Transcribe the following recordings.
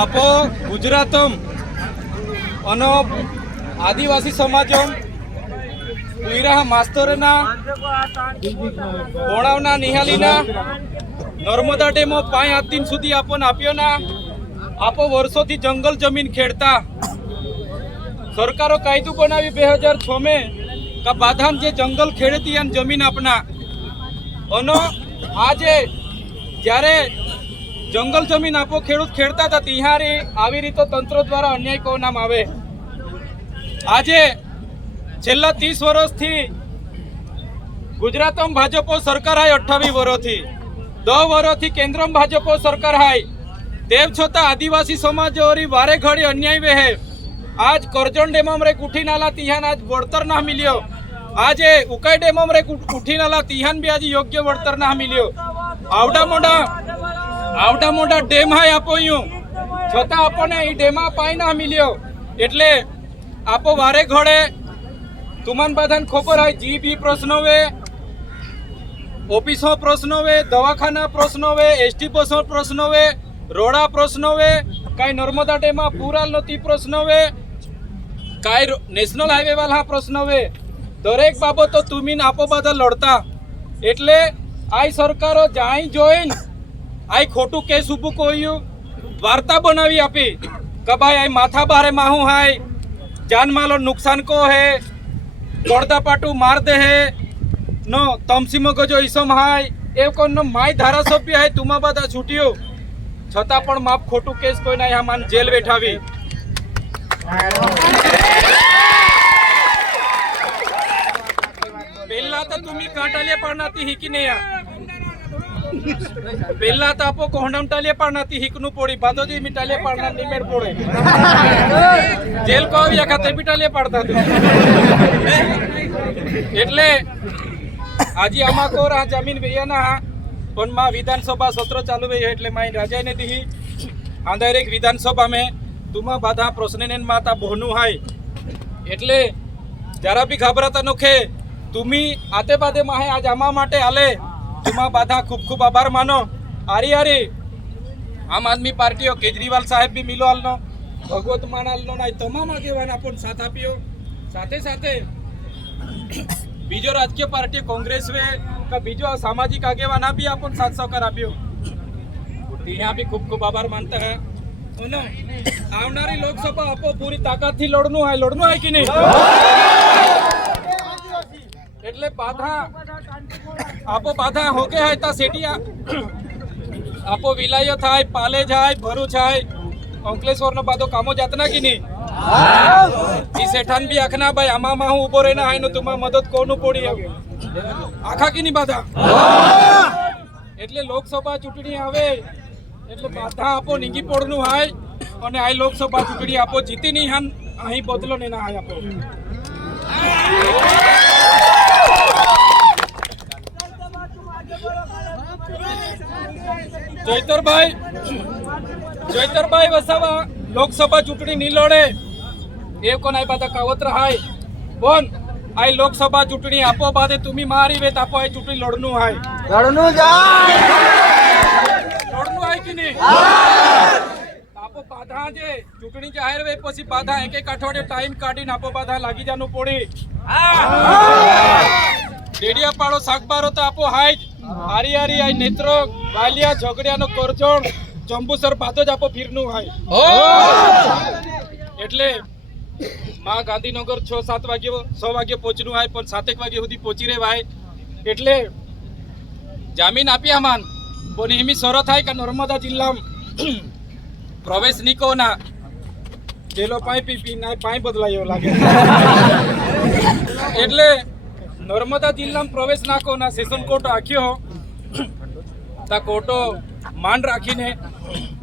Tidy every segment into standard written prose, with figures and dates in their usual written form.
આપો ગુજરાતમ અને આદિવાસી સમાજમ ઉઈરા માસ્તરના ભોણાવના નિહાલીના નર્મદા ડેમો 5 દિન સુધી આપોને આપ્યો ના આપો વર્ષોથી જંગલ જમીન ખેડતા સરકારો કાયદો બનાવી 2006 में का बाधाम जे जंगल खेड़ती अन जमीन अपना अनो आजे જ્યારે જંગલ જમીન આપો ખેડૂત ખેડતા હતા ત્યારે આવી રીતે તંત્ર દ્વારા અન્યાય કોનામ આવે આજે છેલ્લા 30 વર્ષથી ગુજરાતમાં ભાજપો સરકાર હાય 28 વર્ષથી 10 વર્ષથી કેન્દ્રમાં ભાજપો સરકાર હાય તેમ છતાં આદિવાસી સમાજોરી વારે ઘડી અન્યાય વેહે आज करजन डेमम रे उठी नाला तिहान आज वळतर ना मिल्यो आज उकाई डेमम रे उठी नाला तिहान भी आज योग्य वळतर ना मिल्यो आवडा मोटा डेम हाय आपो यूं छता आपने ई डेमा पाई ना मिल्यो एटले आपो वारे घडे तुमन बधान खबर हाय जीबी प्रश्नो वे ऑफिसो प्रश्नो वे दवाखाना प्रश्नो वे एसटी बसो प्रश्नो वे रोडा प्रश्नो वे काई नर्मदा डेमा पूरा नती प्रश्नो वे काय नेशनल हाईवे वाला प्रश्न वे दरेक बाबतो तुमी आपो बधा लड़ता एटले आई सरकारो जाई जोइन आई खोटू केस उभू कोयु वार्ता बनावी आपी कि भाई आई माथा बारे माहू हाय जान मालो नुकसान को है तोड़दा पाटू मार दे है no तमसी मगजो ईसम hi A cone my धारासभ्य हाय तुमा बधा छूटियो छता पण माप खोटू केस कोई ना यहाँ मान जेल बैठावी पेला तो तुम्ही काटाले पाडनाती हिकी नहीं पेला तो आपो कोहंडम टाले पाडनाती हिकनु पोड़ी बादोजी मिटाले पाडना निमेर पोड़े जेल को आव्या खाते मिटाले पाडता तू એટલે આજે આમાં કોર આ જમીન વેયાના પણ માં વિધાનસભા સત્ર ચાલુ વે એટલે માઈ રાજાને દી આ ડાયરેક્ટ વિધાનસભા में तुमा बाधा प्रश्न माता बोहनु हाय एटले जरा भी घबराता नखे तुम्ही आते बादे माहे आज आमा माटे आले तुमा बाधा खूब खूब आभार मानो आरी आरी आम आदमी पार्टीओ केजरीवाल साहेब भी मिलो आलनो भगवत मान आलनो ना तमाम आगेवान आपन साथ आप्यो साथे साथे बीजो राजकीय पार्टी कांग्रेस वे का बीजो सामाजिक आगेवाना भी आपन साथ सहकार आप्यो यहाँ भी खूब खूब आभार मानता है आवनारी लोकसभा आपो पूरी ताकत थी लड़नु है कि नहीं એટલે બાધા આપો બાધા હોકે હાય તા સેટિયા આપો વિલાયો થાય પાલે જાય ભરૂચ હાય અંકલેશ્વર નો બાધો કામો જાતના कि नहीं ई सेठान भी आखना भाई आमा मा હું ઉભો રહેના હાય નો તુમા મદદ કોનું પડી આખા कि नहीं બાધા એટલે લોકસભા ચૂંટણી આવે એટલે બાધા આપો નીંગી પડનું હાય અને આ લોકસભા ચૂંટણી આપો જીતી નહીં હાન અહીં બદલો ને ના હાય આપો જયતરભાઈ વસાવા લોકસભા ચૂંટણી નહીં લડે એ કોણ આ બાધા કાવતરા હાય કોણ આ લોકસભા ચૂંટણી આપો બાદે तुम्ही મારી વેત આપો આ ચૂંટણી લડનું હાય લડનું है कि नहीं आपो बाधा जे चूंटणी जाहिर वे पछी बाधा एक एक अठवाडिये टाइम काढीने आपो बाधा लागी जानु पड़ी डेडिया पाड़ो सागबारो तो आपो हाय हारी हारी आई नेत्रो वालिया झगड़ियानो करजोण जंबूसर बाधो ज आपो फिरनु हाय એટલે માં ગાંધીનગર 6-7 વાગે 6 વાગે પહોંચનું હાય પણ 7 વાગે સુધી પહોંચી રહેવાય એટલે જામીન આપી આમાન पण नेहमी शरत आहे का नर्मदा जिल्हा प्रवेश निको ना जेलो पाई पी ना पाई बदलायो लागे એટલે नर्मदा जिल्हा प्रवेश नाको ना सेशन कोर्ट आख्यो ता कोर्टो मान राखीने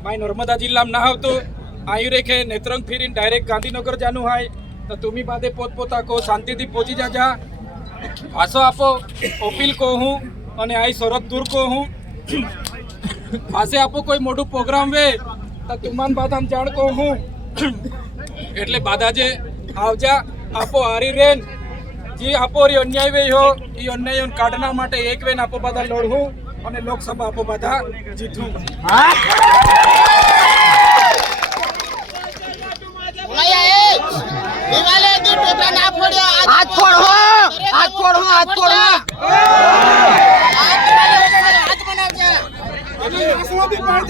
माय नर्मदा जिल्हा ना आवतो आयु रेखे नेत्रंग फिरीन डायरेक्ट गांधीनगर जानु हाय तो तुम्ही बादे पोतपोता को शांतिथी पहुंची जाजा आसो आपो अपील को हूँ અને આ શરત દૂર को हूँ પાસે આપો કોઈ મોટું પ્રોગ્રામ વે તો તુમાન બાધામ જાણ કો હું એટલે બાધા જે આવજા આપો હારી રેન જે આપો રી અન્યાય વે હો ઈ અન્યાય કાઢના માટે એક વેન આપો બાધા લડવું અને લોકસભા આપો બધા જીતવું.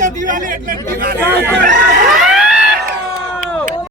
દિવાળી એટલે